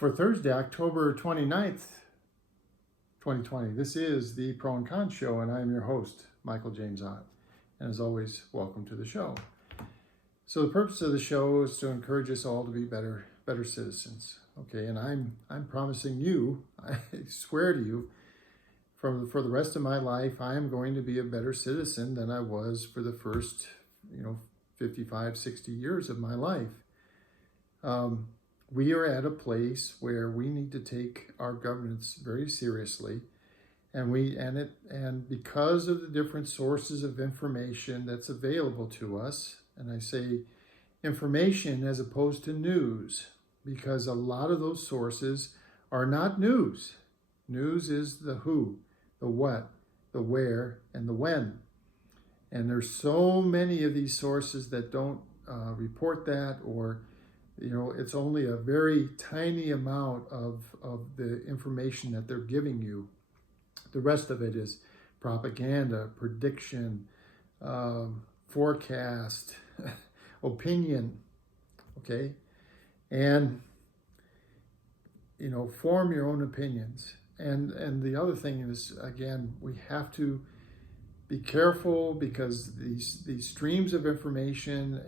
For Thursday, October 29th, 2020. This is the Pro and Con Show, and I am your host, Michael James Ott. And as always, welcome to the show. So the purpose of the show is to encourage us all to be better citizens. Okay, and I'm promising you, I swear to you, for the rest of my life, I am going to be a better citizen than I was for the first, 55, 60 years of my life. We are at a place where we need to take our governance very seriously, and because of the different sources of information that's available to us, and I say information as opposed to news, because a lot of those sources are not news. News is the who, the what, the where, and the when. And there's so many of these sources that don't report that, or it's only a very tiny amount of the information that they're giving you. The rest of it is propaganda, prediction, forecast, opinion, okay? And, form your own opinions. And the other thing is, again, we have to be careful, because these streams of information,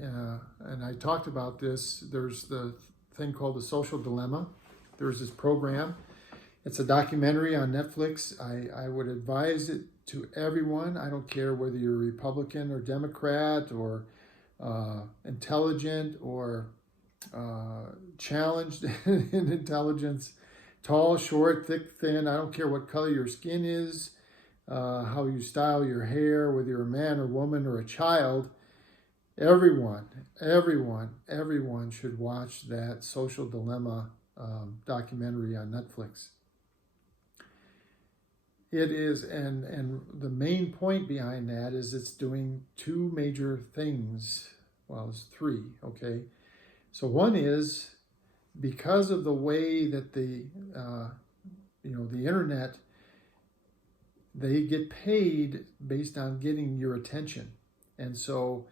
and I talked about this, there's the thing called The Social Dilemma. There's this program. It's a documentary on Netflix. I would advise it to everyone. I don't care whether you're Republican or Democrat or intelligent or challenged in intelligence, tall, short, thick, thin. I don't care what color your skin is, how you style your hair, whether you're a man or woman or a child. Everyone should watch that Social Dilemma documentary on Netflix. It is, and the main point behind that is it's doing two major things. Well, it's three, okay? So one is, because of the way that the internet, they get paid based on getting your attention. And so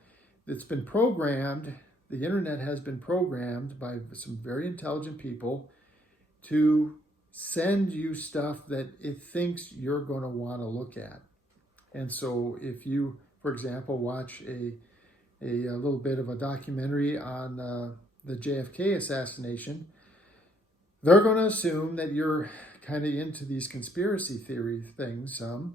it's been programmed, the internet has been programmed by some very intelligent people to send you stuff that it thinks you're going to want to look at. And so if you, for example, watch a little bit of a documentary on the JFK assassination, they're going to assume that you're kind of into these conspiracy theory things, and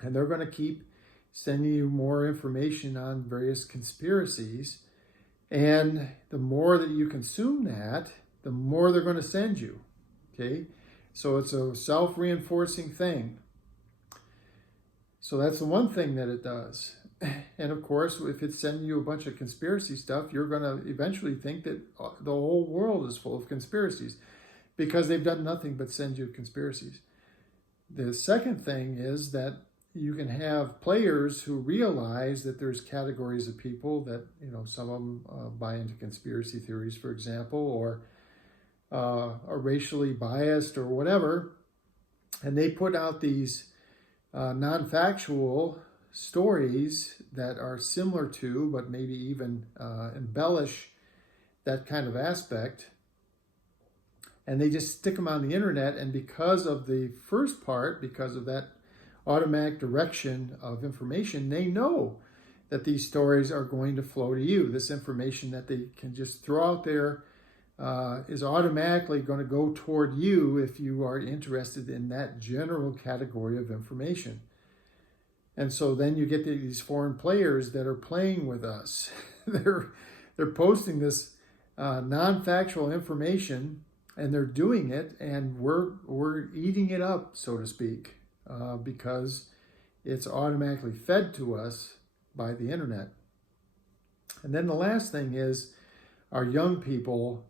they're going to keep sending you more information on various conspiracies. And the more that you consume that, the more they're going to send you. Okay, so it's a self-reinforcing thing. So that's the one thing that it does. And of course, if it's sending you a bunch of conspiracy stuff, you're going to eventually think that the whole world is full of conspiracies, because they've done nothing but send you conspiracies. The second thing is that you can have players who realize that there's categories of people that, some of them buy into conspiracy theories, for example, or are racially biased or whatever, and they put out these non-factual stories that are similar to, but maybe even embellish that kind of aspect, and they just stick them on the internet. And because of the first part, because of that automatic direction of information, they know that these stories are going to flow to you. This information that they can just throw out there is automatically going to go toward you if you are interested in that general category of information. And so then you get these foreign players that are playing with us. They're posting this non-factual information, and they're doing it, and we're eating it up, so to speak, because it's automatically fed to us by the internet. And then the last thing is, our young people,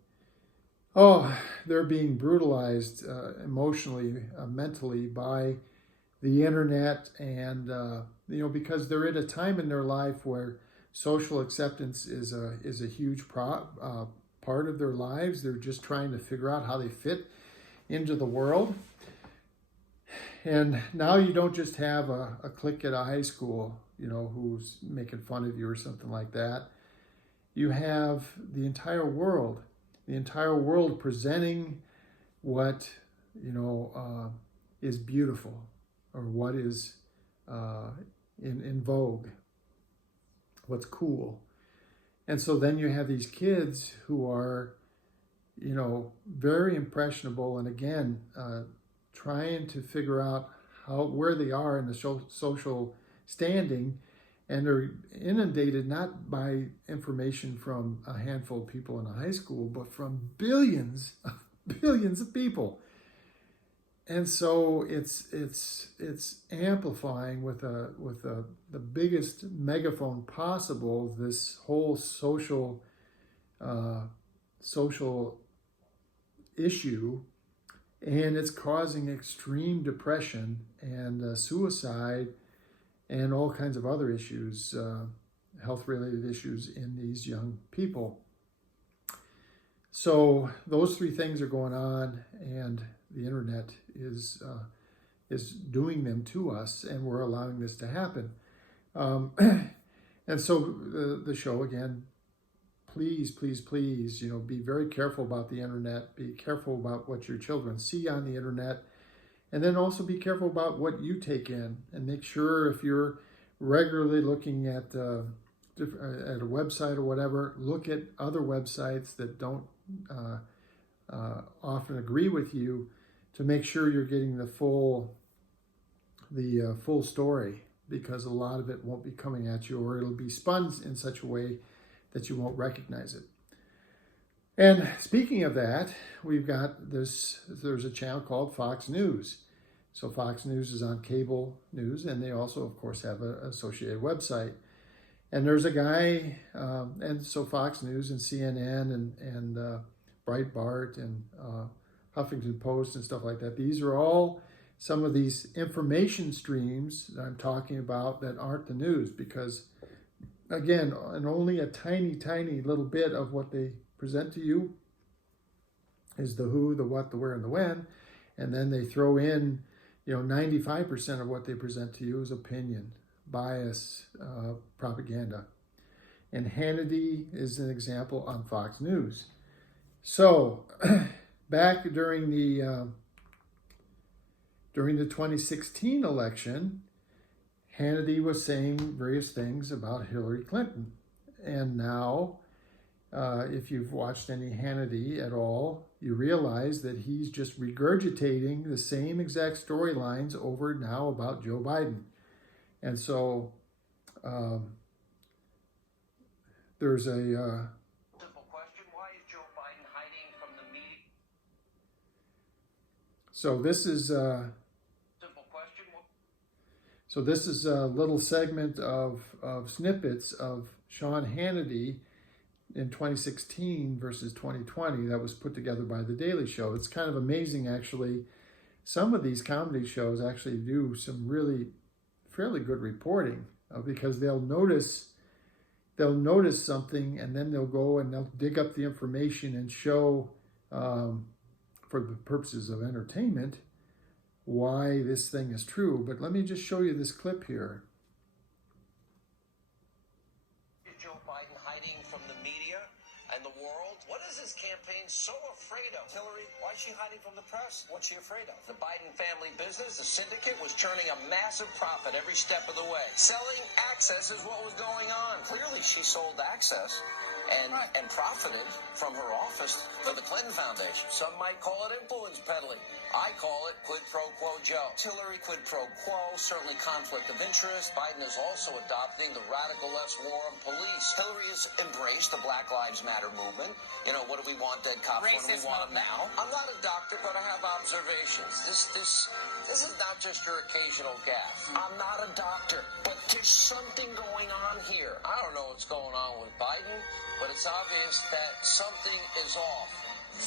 they're being brutalized emotionally, mentally by the internet, and because they're at a time in their life where social acceptance is a huge part of their lives. They're just trying to figure out how they fit into the world. And now you don't just have a clique at a high school, who's making fun of you or something like that. You have the entire world presenting what, is beautiful or what is in vogue, what's cool. And so then you have these kids who are, very impressionable, and again, trying to figure out where they are in the social standing, and they're inundated not by information from a handful of people in a high school, but from billions of people. And so it's amplifying with the biggest megaphone possible this whole social issue, and it's causing extreme depression and suicide and all kinds of other issues, health-related issues in these young people. So those three things are going on, and the internet is doing them to us, and we're allowing this to happen. And so the show, again, please, be very careful about the internet. Be careful about what your children see on the internet. And then also be careful about what you take in, and make sure if you're regularly looking at a website or whatever, look at other websites that don't often agree with you, to make sure you're getting the full story, because a lot of it won't be coming at you, or it'll be spun in such a way that you won't recognize it. And speaking of that, we've got there's a channel called Fox News. So Fox News is on cable news, and they also, of course, have an associated website. And there's a guy, and so Fox News and CNN and Breitbart and Huffington Post and stuff like that, these are all some of these information streams that I'm talking about that aren't the news, because, again, and only a tiny little bit of what they present to you is the who, the what, the where, and the when. And then they throw in, 95% of what they present to you is opinion, bias, propaganda. And Hannity is an example on Fox News. So back during the 2016 election, Hannity was saying various things about Hillary Clinton. And now, if you've watched any Hannity at all, you realize that he's just regurgitating the same exact storylines over now about Joe Biden. And so there's a simple question: why is Joe Biden hiding from the media? So this is Simple question. So this is a little segment of snippets of Sean Hannity in 2016 versus 2020 that was put together by The Daily Show. It's kind of amazing, actually. Some of these comedy shows actually do some really fairly good reporting, because they'll notice something, and then they'll go and they'll dig up the information and show, for the purposes of entertainment, why this thing is true. But let me just show you this clip here. Is Joe Biden hiding from the media and the world? What is this campaign so afraid of? Hillary, why is she hiding from the press? What's she afraid of? The Biden family business, the syndicate, was churning a massive profit every step of the way. Selling access is what was going on. Clearly, she sold access and profited from her office for the Clinton Foundation. Some might call it influence peddling. I call it quid pro quo Joe. Hillary, quid pro quo, certainly conflict of interest. Biden is also adopting the radical left war on police. Hillary has embraced the Black Lives Matter movement. What do we want, dead cops? What do we want them now? I'm not a doctor, but I have observations. This is not just your occasional gaffe. I'm not a doctor, but there's something going on here. I don't know what's going on with Biden, but it's obvious that something is off.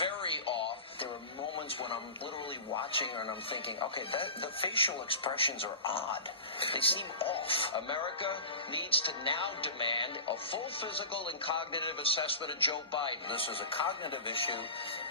Very off. There are moments when I'm literally watching her and I'm thinking, okay, the facial expressions are odd. They seem off. America needs to now demand a full physical and cognitive assessment of Joe Biden. This is a cognitive issue,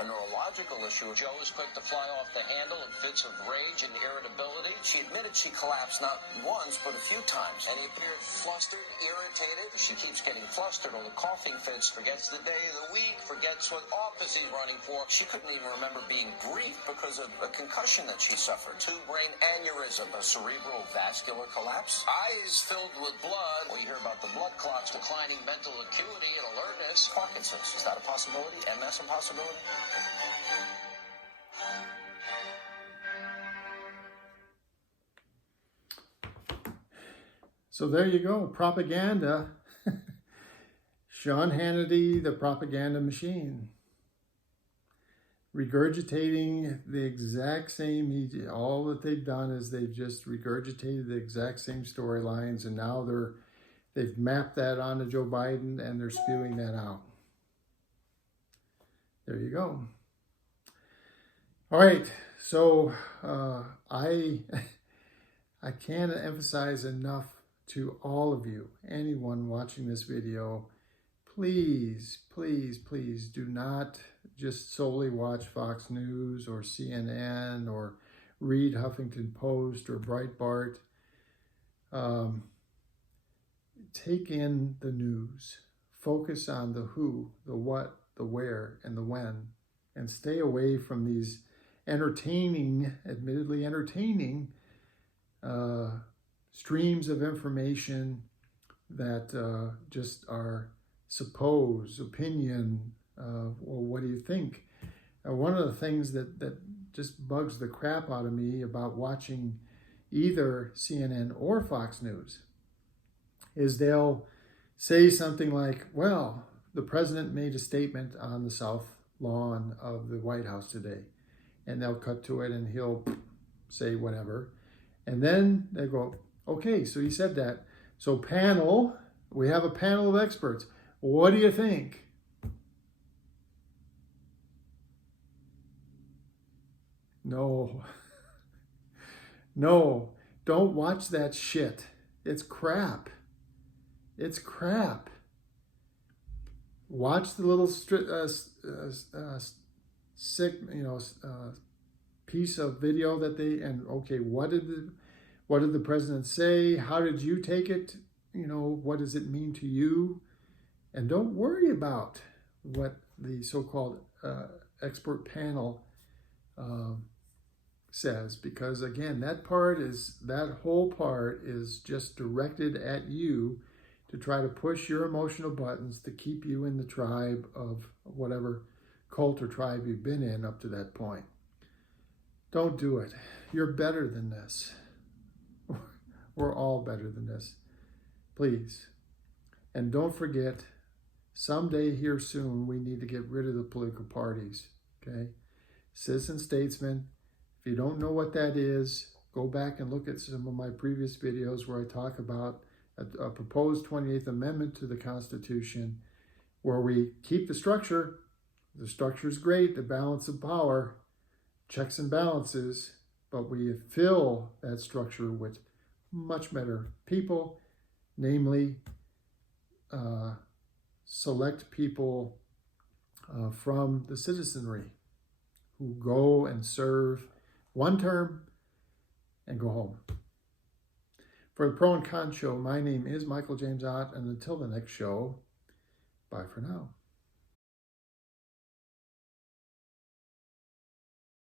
a neurological issue. Joe is quick to fly off the handle in fits of rage and irritability. She admitted she collapsed not once, but a few times. And he appeared flustered, irritated. She keeps getting flustered, or the coughing fits, forgets the day of the week, forgets what office he's running running poor. She couldn't even remember being briefed because of a concussion that she suffered. 2 brain aneurysm, a cerebral vascular collapse, eyes filled with blood. We hear about the blood clots, declining mental acuity and alertness. Parkinson's, is that a possibility? MS a possibility? So there you go, propaganda. Sean Hannity, the propaganda machine. Regurgitating the exact same, all that they've done is they've just regurgitated the exact same storylines, and now they've mapped that onto Joe Biden and they're spewing that out. There you go. All right, so I can't emphasize enough to all of you, anyone watching this video, please, please, please do not just solely watch Fox News or CNN or read Huffington Post or Breitbart. Take in the news. Focus on the who, the what, the where, and the when, and stay away from these admittedly entertaining streams of information that just are opinion. Well, what do you think? One of the things that just bugs the crap out of me about watching either CNN or Fox News is they'll say something like, well, the president made a statement on the South Lawn of the White House today, and they'll cut to it and he'll say whatever. And then they go, okay, so he said that. So panel, we have a panel of experts. What do you think? No. No, don't watch that shit. It's crap. It's crap. Watch the little piece of video that okay, what did the president say? How did you take it? What does it mean to you? And don't worry about what the so-called expert panel says, because again, that whole part is just directed at you to try to push your emotional buttons to keep you in the tribe of whatever cult or tribe you've been in up to that point. Don't do it. You're better than this. We're all better than this. Please. And don't forget, someday here soon, we need to get rid of the political parties, okay? Citizen statesman, if you don't know what that is, go back and look at some of my previous videos where I talk about a proposed 28th Amendment to the Constitution, where we keep the structure. The structure is great, the balance of power, checks and balances, but we fill that structure with much better people, namely select people from the citizenry who go and serve one term and go home. For the Pro and Con Show, my name is Michael James Ott, and until the next show, bye for now.